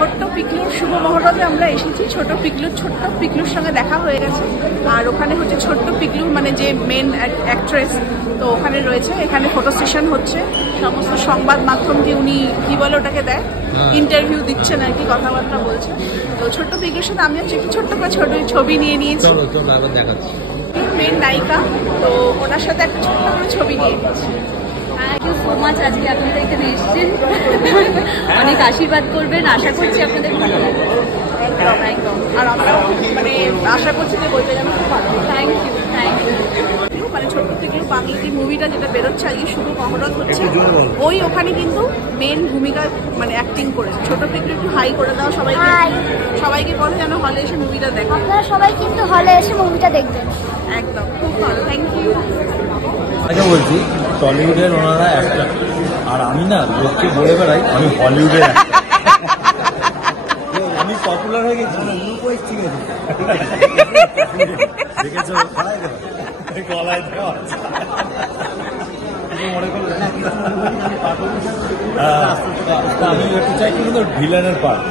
ছোট্ট পিকলুর শুভ মহরতে আমরা এসেছি। ছোট পিকলুর সঙ্গে দেখা হয়ে গেছে। আর ওখানে হচ্ছে ছোট্ট পিকলু মানে যে মেন অ্যাক্ট্রেস, তো ওখানে রয়েছে। এখানে ফটো সেশন হচ্ছে, সমস্ত সংবাদ মাধ্যম যে উনি কি বলে ওটাকে দেয়, ইন্টারভিউ দিচ্ছেন আর কি, কথাবার্তা বলছে। তো ছোট্ট পিকলুর সাথে আমি হচ্ছে একটু ছোট্ট করে ছবি নিয়ে নিয়েছি। দেখাচ্ছি মেন নায়িকা, তো ওনার সাথে একটা ছোট্ট করে ছবি নিয়ে নিয়েছি। থ্যাংক ইউ সো মাচ, আজকে আপনারা এখানে এসেছেন, অনেক আশীর্বাদ করবেন, আশা করছি আপনাদের ভালো লাগবে। একদম। আর আমরাও মানে আশা করছি যে বইটা যেন খুব ভালো। Thank you. মানে ছোট্ট পিকলু বাংলা যে মুভিটা যেটা বেরোচ্ছে আজকে শুভ মহরত হচ্ছে, ওই ওখানে কিন্তু মেন ভূমিকায় মানে অ্যাক্টিং করেছে। ছোট পিকলু একটু হাই করে দাও সবাইকে বলো যেন হলে এসে মুভিটা দেখো। আপনারা সবাই কিন্তু হলে এসে মুভিটা দেখবেন। একদম, খুব ভালো। Thank you. আগে বলছি টলিউডের ওনারা একটা, আর আমি না লোককে বলে বেড়াই আমি হলিউডের আমি পপুলার হয়ে গেছি। দেখেছো গলায় দেওয়া মনে করলেন আমি একটু চাই কিন্তু ভিলেনের পার্ট